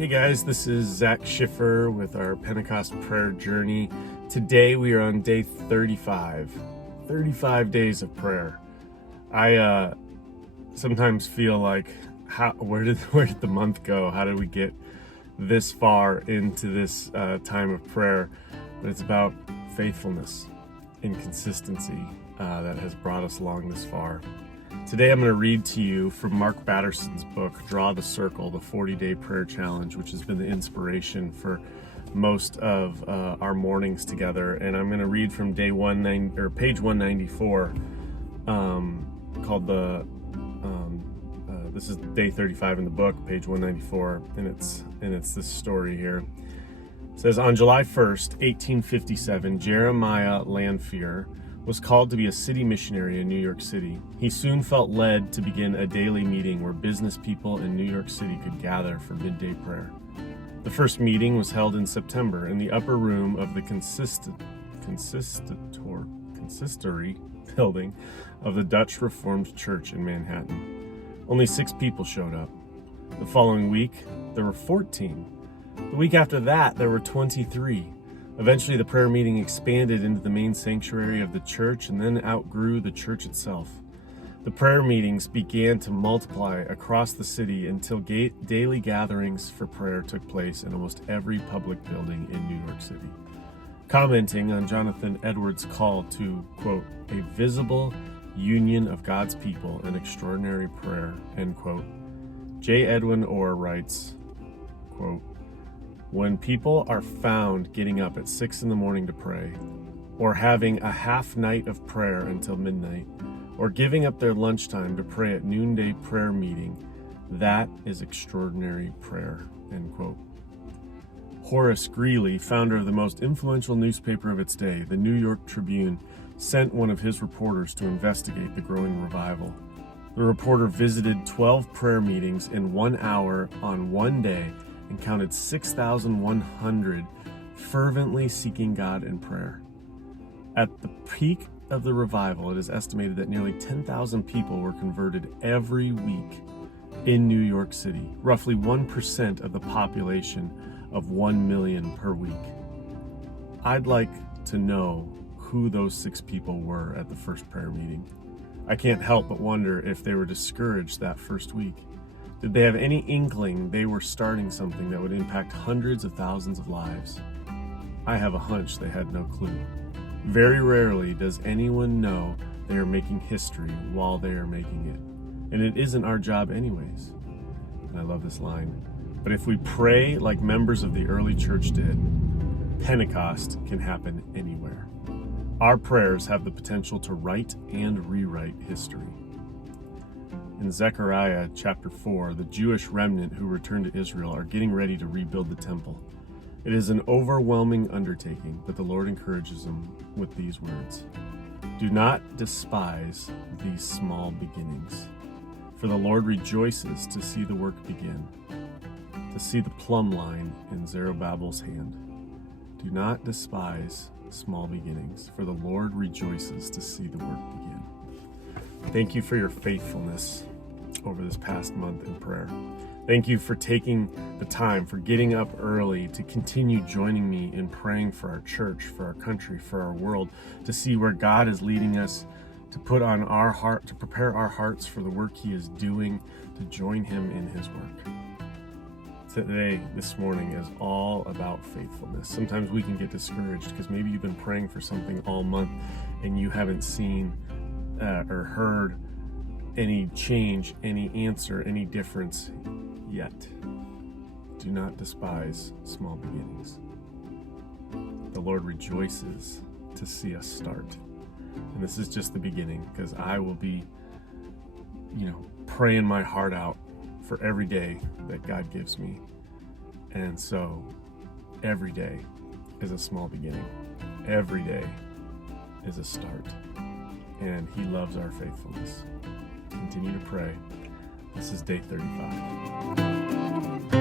Hey guys, this is Zach Schiffer with our Pentecost prayer journey. Today we are on day 35. 35 days of prayer. I sometimes feel like, where did the month go? How did we get this far into this time of prayer? But it's about faithfulness and consistency that has brought us along this far. Today I'm going to read to you from Mark Batterson's book, Draw the Circle, the 40-Day Prayer Challenge, which has been the inspiration for most of our mornings together. And I'm going to read from page 194, called this is day 35 in the book, page 194, and it's this story here. It says, on July 1st, 1857, Jeremiah Lanphier was called to be a city missionary in New York City. He soon felt led to begin a daily meeting where business people in New York City could gather for midday prayer. The first meeting was held in September in the upper room of the consistory building of the Dutch Reformed Church in Manhattan. Only 6 people showed up. The following week, there were 14. The week after that, there were 23. Eventually, the prayer meeting expanded into the main sanctuary of the church and then outgrew the church itself. The prayer meetings began to multiply across the city until daily gatherings for prayer took place in almost every public building in New York City. Commenting on Jonathan Edwards' call to, quote, a visible union of God's people in extraordinary prayer, end quote, J. Edwin Orr writes, quote, when people are found getting up at 6 a.m. to pray, or having a half night of prayer until midnight, or giving up their lunchtime to pray at noonday prayer meeting, that is extraordinary prayer, end quote. Horace Greeley, founder of the most influential newspaper of its day, the New York Tribune, sent one of his reporters to investigate the growing revival. The reporter visited 12 prayer meetings in 1 hour on one day and counted 6,100 fervently seeking God in prayer. At the peak of the revival, it is estimated that nearly 10,000 people were converted every week in New York City, roughly 1% of the population of 1 million per week. I'd like to know who those 6 people were at the first prayer meeting. I can't help but wonder if they were discouraged that first week. Did they have any inkling they were starting something that would impact hundreds of thousands of lives? I have a hunch they had no clue. Very rarely does anyone know they are making history while they are making it. And it isn't our job anyways. And I love this line. But if we pray like members of the early church did, Pentecost can happen anywhere. Our prayers have the potential to write and rewrite history. In Zechariah chapter 4, the Jewish remnant who returned to Israel are getting ready to rebuild the temple. It is an overwhelming undertaking, but the Lord encourages them with these words. Do not despise these small beginnings, for the Lord rejoices to see the work begin, to see the plumb line in Zerubbabel's hand. Do not despise small beginnings, for the Lord rejoices to see the work begin. Thank you for your faithfulness over this past month in prayer. Thank you for taking the time, for getting up early to continue joining me in praying for our church, for our country, for our world, to see where God is leading us, to put on our heart, to prepare our hearts for the work He is doing, to join Him in His work. Today, this morning, is all about faithfulness. Sometimes we can get discouraged because maybe you've been praying for something all month and you haven't seen or heard any change, any answer, any difference yet. Do not despise small beginnings. The Lord rejoices to see us start. And this is just the beginning, because I will be, praying my heart out for every day that God gives me. And so every day is a small beginning. Every day is a start. And He loves our faithfulness. Continue to pray. This is day 35.